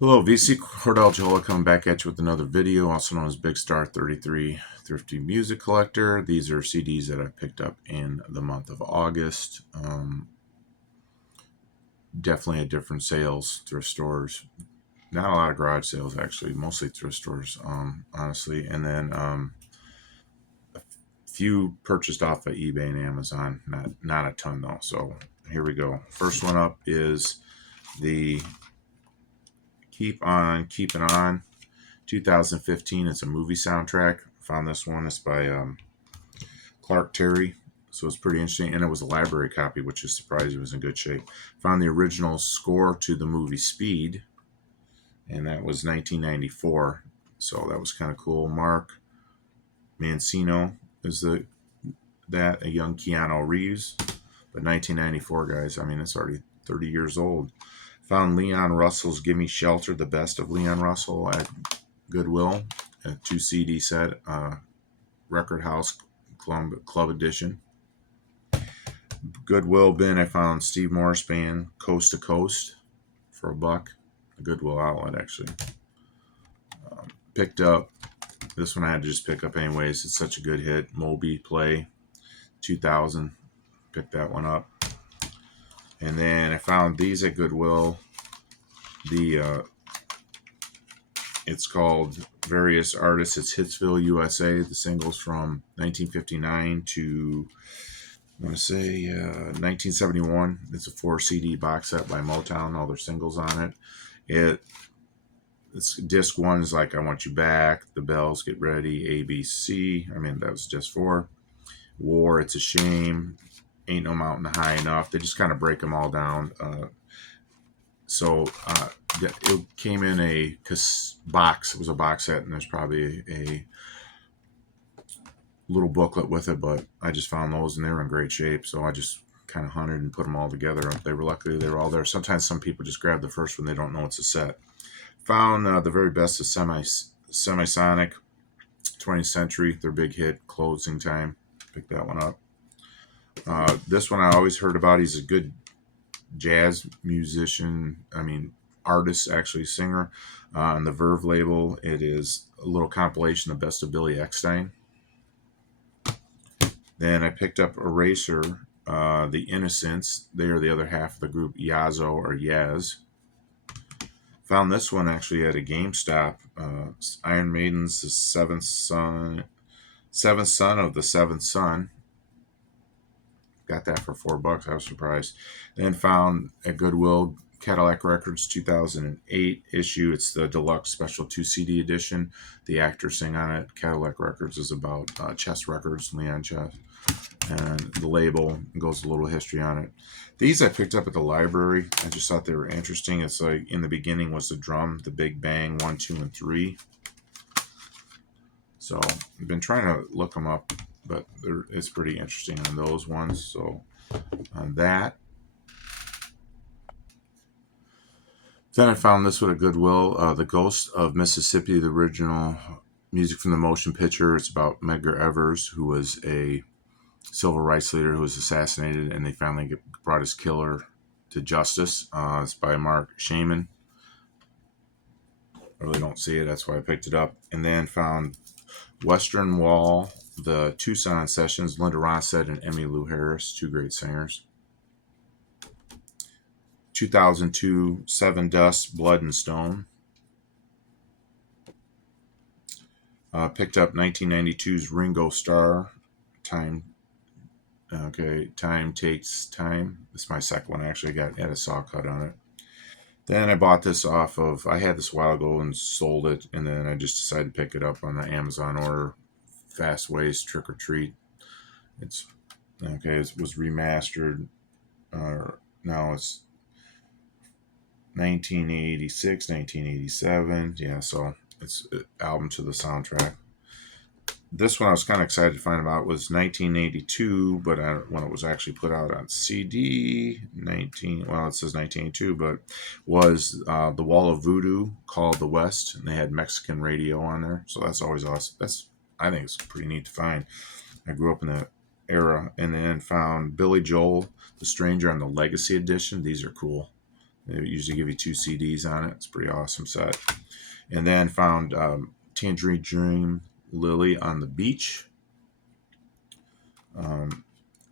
Hello, VC Cordell Jola coming back at you with another video, also known as Big Star 33 Thrifty Music Collector. These are CDs that I picked up in the month of August. Definitely at different sales, thrift stores. Not a lot of garage sales, actually, mostly thrift stores, honestly. And then few purchased off of eBay and Amazon, not a ton though. So here we go. First one up is the Keep On Keeping On 2015. It's a movie soundtrack. Found this one. It's by Clark Terry. So it's pretty interesting. And it was a library copy, which is surprising. It was in good shape. Found the original score to the movie Speed, and that was 1994. So that was kind of cool. Mark Mancino is a young Keanu Reeves. But 1994, guys, I mean, it's already 30 years old. Found Leon Russell's Gimme Shelter, the best of Leon Russell at Goodwill, a 2 CD set, Record House Club Edition. Goodwill bin, I found Steve Morris Band Coast to Coast for $1. A Goodwill outlet, actually. Picked up, this one I had to just pick up anyways. It's such a good hit. Moby Play 2000. Picked that one up. And then I found these at Goodwill. It's called Various Artists. It's Hitsville, USA. The singles from 1959 to, I want to say, 1971. It's a 4 CD box set by Motown. All their singles on it. It's disc one is like I Want You Back, The Bells Get Ready, ABC. I mean, that was just 4. War, It's a Shame, Ain't No Mountain High Enough. They just kind of break them all down. So it came in a box. It was a box set, and there's probably a little booklet with it. But I just found those, and they were in great shape. So I just kind of hunted and put them all together. Luckily they were all there. Sometimes some people just grab the first one; they don't know it's a set. Found the very best of Semisonic, 20th Century, their big hit, Closing Time. Picked that one up. This one I always heard about. He's a good jazz musician. I mean, artist, actually, singer. On the Verve label, it is a little compilation of Best of Billy Eckstine. Then I picked up Eraser, The Innocents. They are the other half of the group Yazoo or Yaz. Found this one actually at a GameStop. Iron Maiden's The Seventh Son of the Seventh Son. Got that for $4. I was surprised. Then found at Goodwill Cadillac Records 2008 issue. It's the deluxe special 2 CD edition. The actors sing on it. Cadillac Records is about Chess Records, Leon Chess. And the label goes a little history on it. These I picked up at the library. I just thought they were interesting. It's like in the beginning was the drum, the Big Bang 1, 2, and 3. So I've been trying to look them up, but it's pretty interesting on those ones. So on that. Then I found this one at Goodwill, The Ghost of Mississippi, the original music from the motion picture. It's about Medgar Evers, who was a civil rights leader who was assassinated, and they finally brought his killer to justice. It's by Mark Shaman. I really don't see it. That's why I picked it up. And then found Western Wall, the Tucson Sessions, Linda Ronstadt and Emmylou Harris, 2 great singers. 2002, Seven Dust, Blood and Stone. Picked up 1992's Ringo Starr, Time. Okay, Time Takes Time. This is my second one. I actually had a saw cut on it. Then I bought this I had this a while ago and sold it, and then I just decided to pick it up on the Amazon order. Fast Ways Trick or Treat. It's okay. It was remastered. Now it's 1986, 1987. Yeah, so it's an album to the soundtrack. This one I was kind of excited to find about was 1982, but when it was actually put out on CD, it says 1982, but was The Wall of Voodoo, Called the West, and they had Mexican radio on there, so that's always awesome. I think it's pretty neat to find. I grew up in that era, and then found Billy Joel, The Stranger on the Legacy Edition. These are cool. They usually give you 2 CDs on it. It's a pretty awesome set. And then found Tangerine Dream, Lily on the Beach.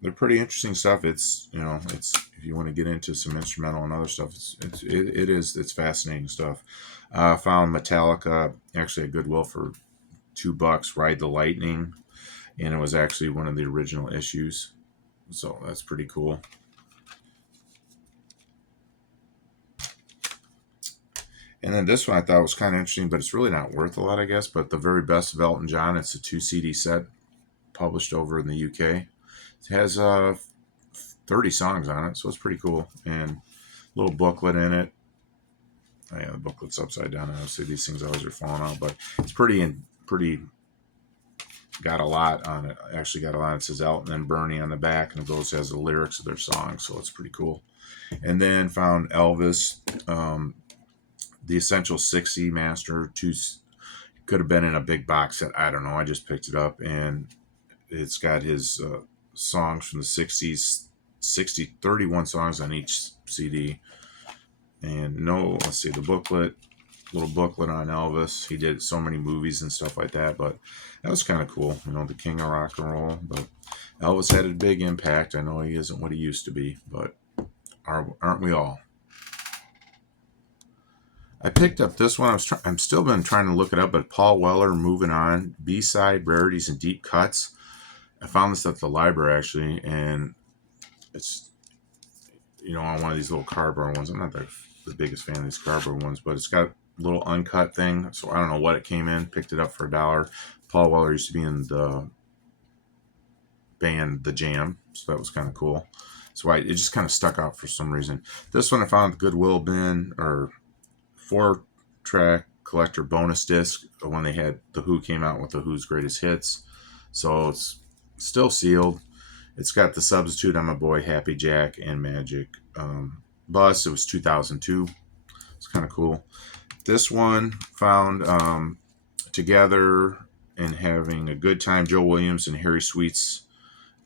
They're pretty interesting stuff. It's, you know, it's, if you want to get into some instrumental and other stuff, it's fascinating stuff. Found Metallica actually at Goodwill for $2. Ride the Lightning, and it was actually one of the original issues, so that's pretty cool. And then this one I thought was kind of interesting, but it's really not worth a lot, I guess. But The Very Best of Elton John. It's a 2 CD set published over in the UK. It has 30 songs on it, so it's pretty cool. And a little booklet in it. Oh, yeah, the booklet's upside down. Obviously, these things always are falling out, but it's pretty got a lot on it. Actually got a lot. It says Elton and Bernie on the back, and it goes has the lyrics of their songs, so it's pretty cool. And then found Elvis, the Essential 60 Master. Could have been in a big box set. I don't know. I just picked it up, and it's got his songs from the 60s, 31 songs on each CD. And let's see, the booklet, little booklet on Elvis. He did so many movies and stuff like that, but that was kind of cool. You know, the king of rock and roll. But Elvis had a big impact. I know he isn't what he used to be, but aren't we all? I picked up this one. I'm still been trying to look it up, but Paul Weller, Moving On, B-side, rarities, and deep cuts. I found this at the library actually, and it's, you know, on one of these little cardboard ones. I'm not the biggest fan of these cardboard ones, but it's got a little uncut thing. So I don't know what it came in. Picked it up for $1. Paul Weller used to be in the band The Jam, so that was kind of cool. So it just kind of stuck out for some reason. This one I found at the Goodwill bin, or 4-track collector bonus disc when they had The Who came out with The Who's Greatest Hits. So it's still sealed. It's got The Substitute, I'm a Boy, Happy Jack, and Magic Bus. It was 2002. It's kind of cool. This one found Together and Having a Good Time, Joe Williams and Harry Sweet's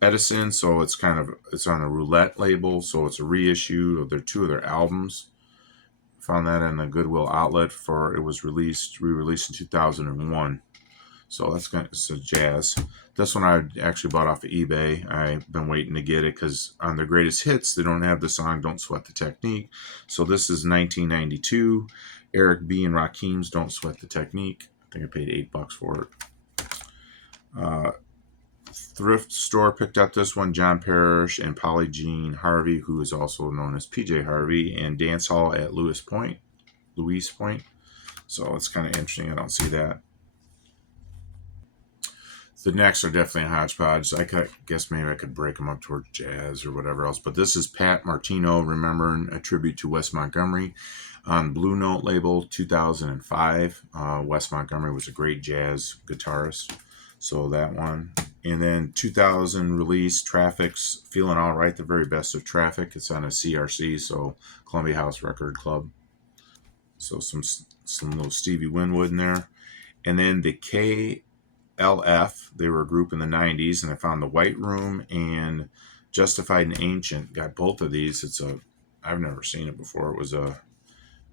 Edison. So it's on a Roulette label. So it's a reissue of two of their albums. Found that in the Goodwill outlet it was re-released in 2001. So that's kind of jazz. This one I actually bought off of eBay. I've been waiting to get it because on their greatest hits, they don't have the song Don't Sweat the Technique. So this is 1992. Eric B. and Rakim's Don't Sweat the Technique. I think I paid $8 for it. Thrift store picked up this one. John Parrish and Polly Jean Harvey, who is also known as PJ Harvey, and Dance Hall at Louise Point. So it's kind of interesting. I don't see that. The next are definitely a hodgepodge. I guess maybe I could break them up towards jazz or whatever else. But this is Pat Martino, Remembering, a tribute to Wes Montgomery on Blue Note label, 2005. Wes Montgomery was a great jazz guitarist. So that one. And then 2000 release, Traffic's Feeling All Right, the very best of Traffic. It's on a CRC, so Columbia House Record Club. So some little Stevie Winwood in there. And then the KLF, they were a group in the 90s, and I found The White Room and Justified and Ancient. Got both of these. I've never seen it before. It was a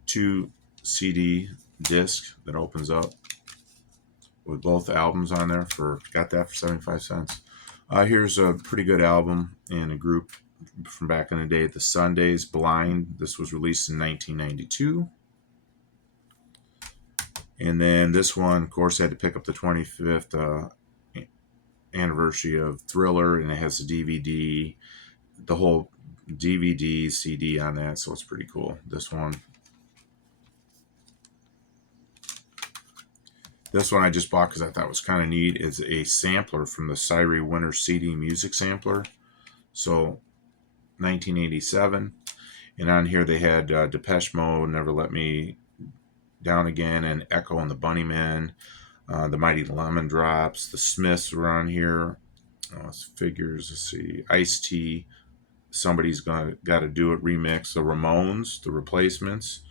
2 CD disc that opens up with both albums on there. Got that for 75 cents. Here's a pretty good album and a group from back in the day, The Sundays, Blind. This was released in 1992. And then this one, of course, I had to pick up the 25th anniversary of Thriller, and it has the DVD, the whole DVD, CD on that, so it's pretty cool. This one I just bought because I thought it was kind of neat. It's a sampler from the Syrie Winter CD music sampler. So 1987. And on here they had Depeche Mode, Never Let Me Down Again, and Echo and the Bunnymen, the Mighty Lemon Drops, the Smiths were on here. Figures, let's see, Ice-T, Somebody's Got to Do It remix, the Ramones, the Replacements,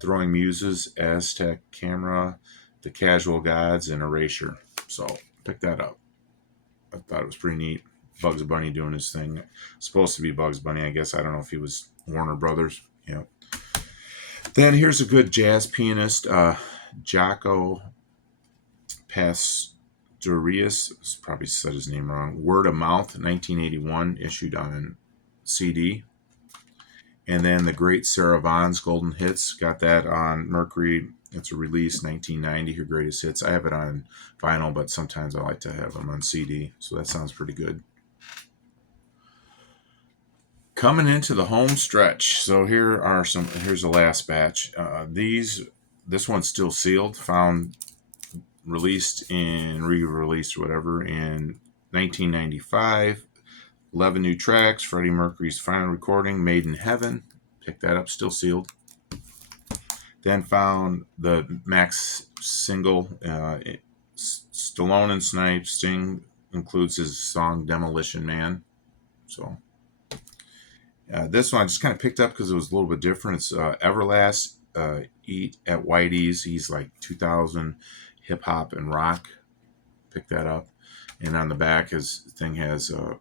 Throwing Muses, Aztec Camera, the Casual Gods, and Erasure. So pick that up. I thought it was pretty neat. Bugs Bunny doing his thing. It's supposed to be Bugs Bunny, I guess. I don't know if he was Warner Brothers. Yeah. Then here's a good jazz pianist, Jaco Pastorius. Probably said his name wrong. Word of Mouth, 1981, issued on CD. And then the great Sarah Vaughan's Golden Hits, got that on Mercury. It's a release, 1990, her greatest hits. I have it on vinyl, but sometimes I like to have them on CD. So that sounds pretty good. Coming into the home stretch. So here's the last batch. This one's still sealed, found released in re-released whatever in 1995. 11 new tracks. Freddie Mercury's final recording, Made in Heaven. Picked that up, still sealed. Then found the Max single. Stallone and Snipes. Sting includes his song Demolition Man. So this one I just kind of picked up because it was a little bit different. It's Everlast, Eat at Whitey's. He's like 2000 hip hop and rock. Pick that up. And on the back, his thing has a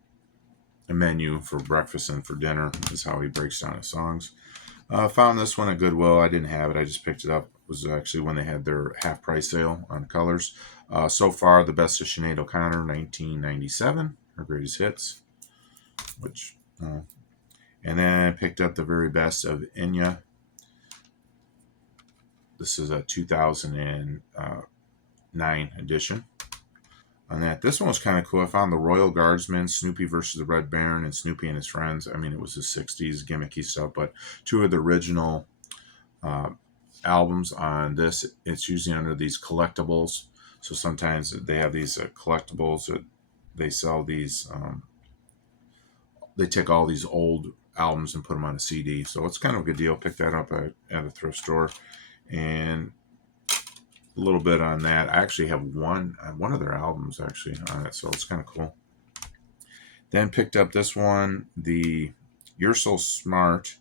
menu for breakfast and for dinner, is how he breaks down his songs. Found this one at Goodwill. I didn't have it. I just picked it up. It was actually when they had their half price sale on colors. So far, the best of Sinead O'Connor, 1997, her greatest hits. And then I picked up the very best of Enya. This is a 2009 edition. On that, this one was kind of cool. I found the Royal Guardsmen, Snoopy versus the Red Baron, and Snoopy and his friends. I mean, it was the 60s gimmicky stuff, but two of the original albums on this. It's usually under these collectibles. So sometimes they have these collectibles that they sell these. They take all these old albums and put them on a CD. So it's kind of a good deal. Pick that up at a thrift store. And a little bit on that. I actually have one of their albums actually on it, so it's kind of cool. Then picked up this one, the You're So Smart.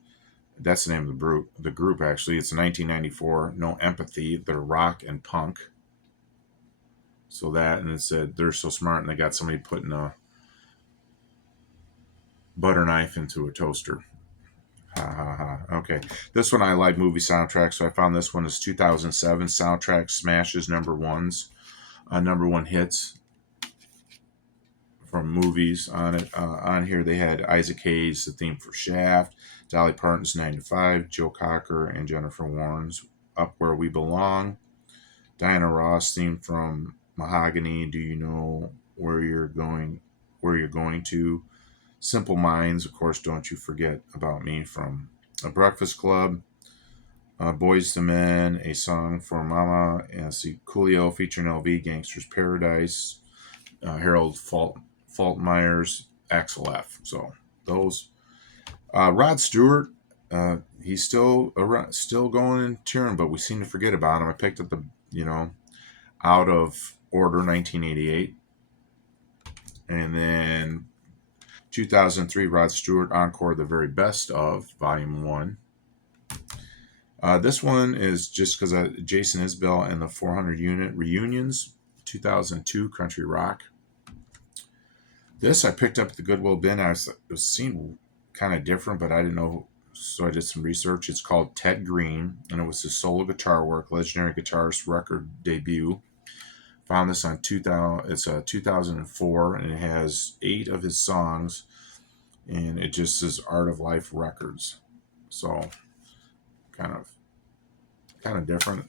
That's the name of the group actually. It's 1994. No Empathy. They're rock and punk. So that, and it said They're So Smart, and they got somebody putting a butter knife into a toaster. Ha ha ha. Okay. This one I like movie soundtracks, so I found this one is 2007 soundtrack smashes number one hits from movies on it. On here they had Isaac Hayes, the theme for Shaft, Dolly Parton's 9 to 5, Joe Cocker and Jennifer Warren's Up Where We Belong, Diana Ross theme from Mahogany, Do You Know Where You're Going to, Simple Minds, of course, Don't You Forget About Me from A Breakfast Club, Boys to Men, A Song for Mama, and see Coolio featuring LV, Gangster's Paradise, Harold Faltermeyer's Axel F. So those. Rod Stewart, he's still around, still going and touring, but we seem to forget about him. I picked up the Out of Order 1988, and then 2003 Rod Stewart Encore, The Very Best of Volume 1. This one is just because Jason Isbell and the 400 Unit Reunions, 2002 Country Rock. This I picked up at the Goodwill bin. It seemed kind of different, but I didn't know, so I did some research. It's called Ted Green, and it was his solo guitar work, legendary guitarist record debut. Found this on 2000. It's 2004, and it has 8 of his songs, and it just says Art of Life Records. So kind of different.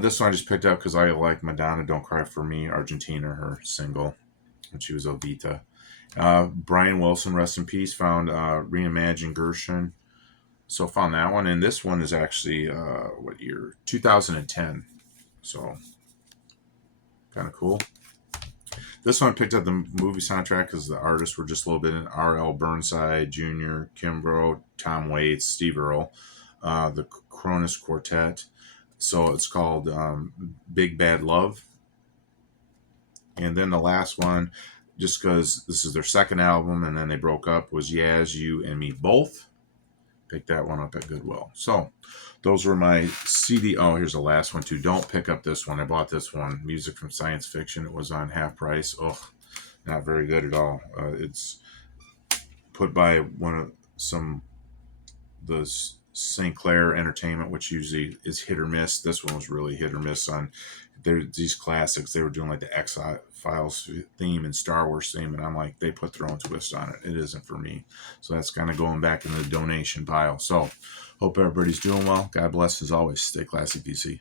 This one I just picked up because I like Madonna, Don't Cry For Me, Argentina, her single, when she was Ovita. Brian Wilson, rest in peace, found Reimagine Gershon. So found that one. And this one is actually, what year? 2010. So kind of cool. This one I picked up the movie soundtrack because the artists were just a little bit in R.L. Burnside Jr., Kimbrough, Tom Waits, Steve Earle, the Kronos Quartet. So it's called Big Bad Love. And then the last one, just because this is their second album and then they broke up, was Yaz, You and Me Both. Picked that one up at Goodwill. So those were my CD. Oh, here's the last one too. Don't pick up this one. I bought this one, Music from Science Fiction. It was on half price. Oh, not very good at all. It's put by the St. Clair Entertainment, which usually is hit or miss. This one was really hit or miss on these classics. They were doing like the X-Files theme and Star Wars theme, and I'm like, they put their own twist on it. It isn't for me. So that's kind of going back in the donation pile. So hope everybody's doing well. God bless as always. Stay classy, DC.